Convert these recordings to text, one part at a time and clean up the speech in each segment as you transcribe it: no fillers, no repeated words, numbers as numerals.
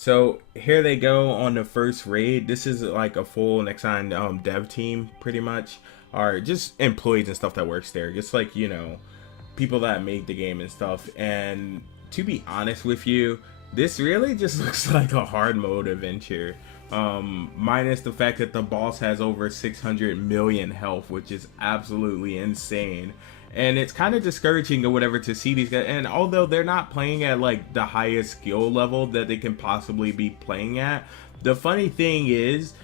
So here they go on the first raid. This is like a full Nexon dev team, pretty much, or just employees and stuff that works there. Just like, people that make the game and stuff. And to be honest with you, this really just looks like a hard mode adventure. Minus the fact that the boss has over 600 million health, which is absolutely insane. And it's kind of discouraging or whatever to see these guys. And although they're not playing at like the highest skill level that they can possibly be playing at, the funny thing is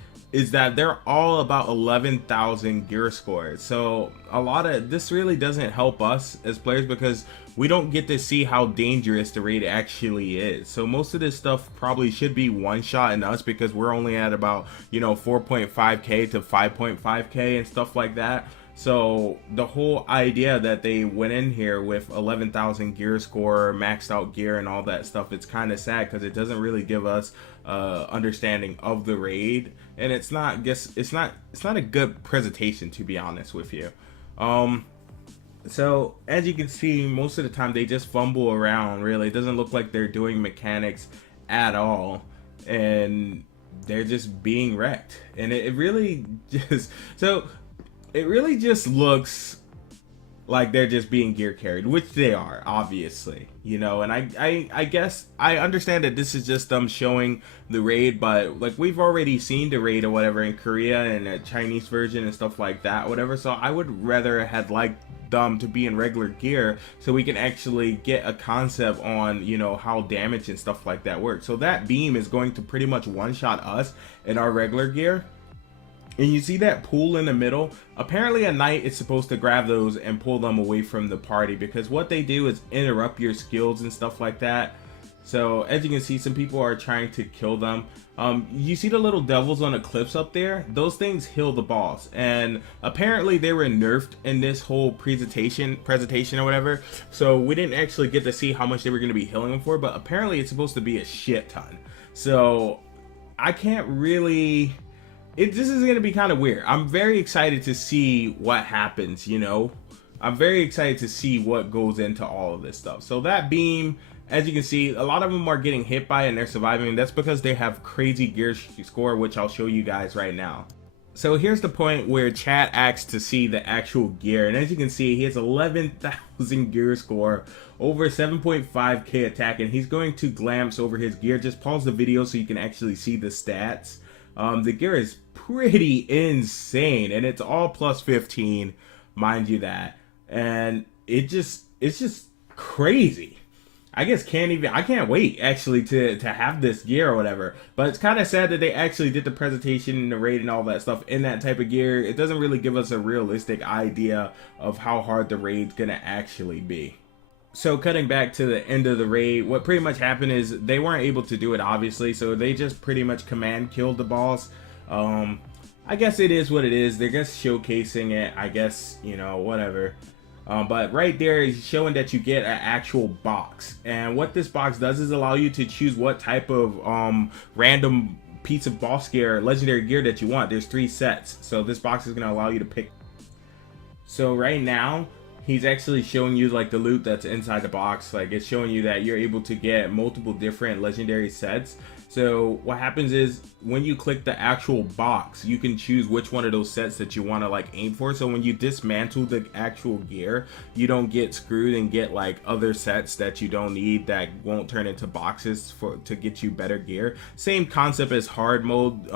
that they're all about 11,000 gear scores. So a lot of this really doesn't help us as players because we don't get to see how dangerous the raid actually is. So most of this stuff probably should be one shot in us because we're only at about 4.5k to 5.5k and stuff like that. So the whole idea that they went in here with 11,000 gear score, maxed out gear and all that stuff, it's kind of sad because it doesn't really give us understanding of the raid, and it's not a good presentation, to be honest with you. So as you can see, most of the time they just fumble around. Really, it doesn't look like they're doing mechanics at all, and they're just being wrecked. And it really just it really just looks like they're just being gear carried, which they are, obviously, and I guess I understand that this is just them showing the raid, but like we've already seen the raid or whatever in Korea and a Chinese version and stuff like that, whatever. So I would rather had liked them to be in regular gear so we can actually get a concept on how damage and stuff like that works. So that beam is going to pretty much one-shot us in our regular gear. And you see that pool in the middle? Apparently a knight is supposed to grab those and pull them away from the party, because what they do is interrupt your skills and stuff like that. So as you can see, some people are trying to kill them. You see the little devils on the cliffs up there? Those things heal the boss, and apparently they were nerfed in this whole presentation or whatever. So we didn't actually get to see how much they were going to be healing them for, but apparently it's supposed to be a shit ton. So I can't really... this is going to be kind of weird. I'm very excited to see what happens, I'm very excited to see what goes into all of this stuff. So that beam, as you can see, a lot of them are getting hit by it and they're surviving. That's because they have crazy gear score, which I'll show you guys right now. So here's the point where chat asks to see the actual gear. And as you can see, he has 11,000 gear score, over 7.5k attack, and he's going to glance over his gear. Just pause the video so you can actually see the stats. The gear is pretty insane, and it's all plus 15, mind you that, and it's just crazy. I can't wait actually to have this gear or whatever. But it's kind of sad that they actually did the presentation and the raid and all that stuff in that type of gear. It doesn't really give us a realistic idea of how hard the raid's gonna actually be. So cutting back to the end of the raid, what pretty much happened is they weren't able to do it, obviously, so they just pretty much command killed the boss. I guess it is what it is. They're just showcasing it, I guess, whatever. But right there is showing that you get an actual box, and what this box does is allow you to choose what type of random piece of boss gear, legendary gear that you want. There's 3 sets, so this box is going to allow you to pick. So right now he's actually showing you like the loot that's inside the box. Like, it's showing you that you're able to get multiple different legendary sets. So what happens is when you click the actual box, you can choose which one of those sets that you want to like aim for. So when you dismantle the actual gear, you don't get screwed and get like other sets that you don't need that won't turn into boxes to get you better gear. Same concept as hard mode,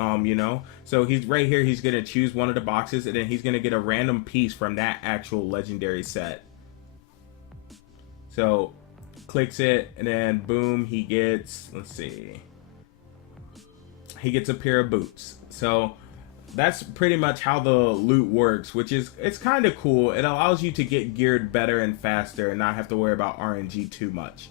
So he's right here, he's gonna choose one of the boxes, and then he's gonna get a random piece from that actual legendary set. So clicks it, and then boom, he gets, let's see, he gets a pair of boots. So that's pretty much how the loot works, which is, it's kind of cool. It allows you to get geared better and faster and not have to worry about RNG too much.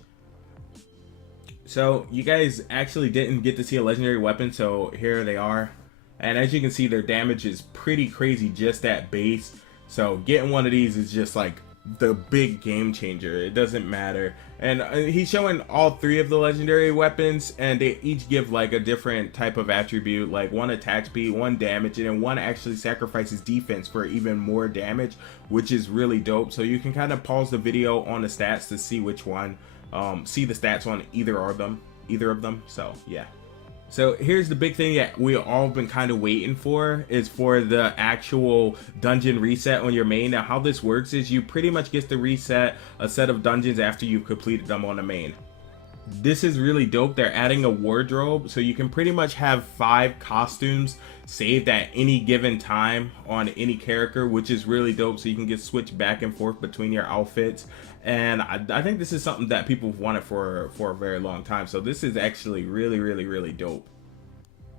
So you guys actually didn't get to see a legendary weapon, so here they are. And as you can see, their damage is pretty crazy just at base. So getting one of these is just like the big game changer. It doesn't matter. And he's showing all 3 of the legendary weapons, and they each give like a different type of attribute, like one attack speed, one damage, and then one actually sacrifices defense for even more damage, which is really dope. So you can kind of pause the video on the stats to see which one, see the stats on either of them. So yeah. So here's the big thing that we all been kind of waiting for, is for the actual dungeon reset on your main. Now how this works is you pretty much get to reset a set of dungeons after you've completed them on the main. This is really dope. They're adding a wardrobe, so you can pretty much have 5 costumes saved at any given time on any character, which is really dope. So you can get switched back and forth between your outfits, and I think this is something that people have wanted for a very long time. So this is actually really dope.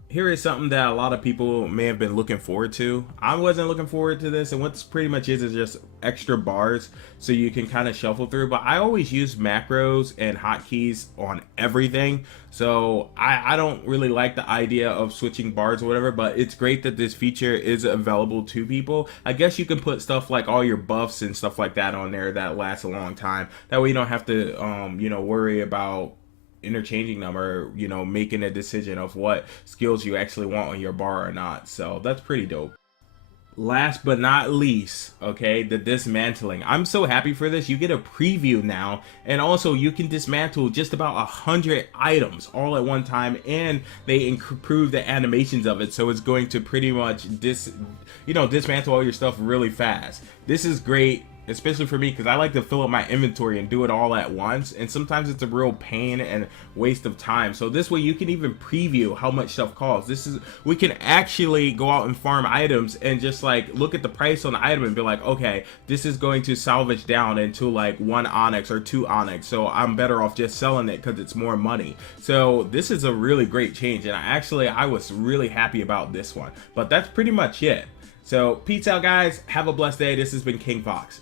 Here is something that a lot of people may have been looking forward to. I wasn't looking forward to this, and what's pretty much is just extra bars so you can kind of shuffle through. But I always use macros and hotkeys on everything, so I don't really like the idea of switching bars or whatever, but it's great that this feature is available to people. I guess you can put stuff like all your buffs and stuff like that on there that lasts a long time. That way you don't have to worry about interchanging them, or making a decision of what skills you actually want on your bar or not. So that's pretty dope. Last but not least, okay, the dismantling. I'm so happy for this. You get a preview now, and also you can dismantle just about 100 items all at one time, and they improve the animations of it, so it's going to pretty much dismantle all your stuff really fast. This is great, especially for me, because I like to fill up my inventory and do it all at once, and sometimes it's a real pain and waste of time. So this way you can even preview how much stuff costs. We can actually go out and farm items and just like look at the price on the item and be like, okay, this is going to salvage down into like 1 onyx or 2 onyx, so I'm better off just selling it because it's more money. So this is a really great change, and I was really happy about this one. But that's pretty much it. So peace out, guys. Have a blessed day. This has been King Fox.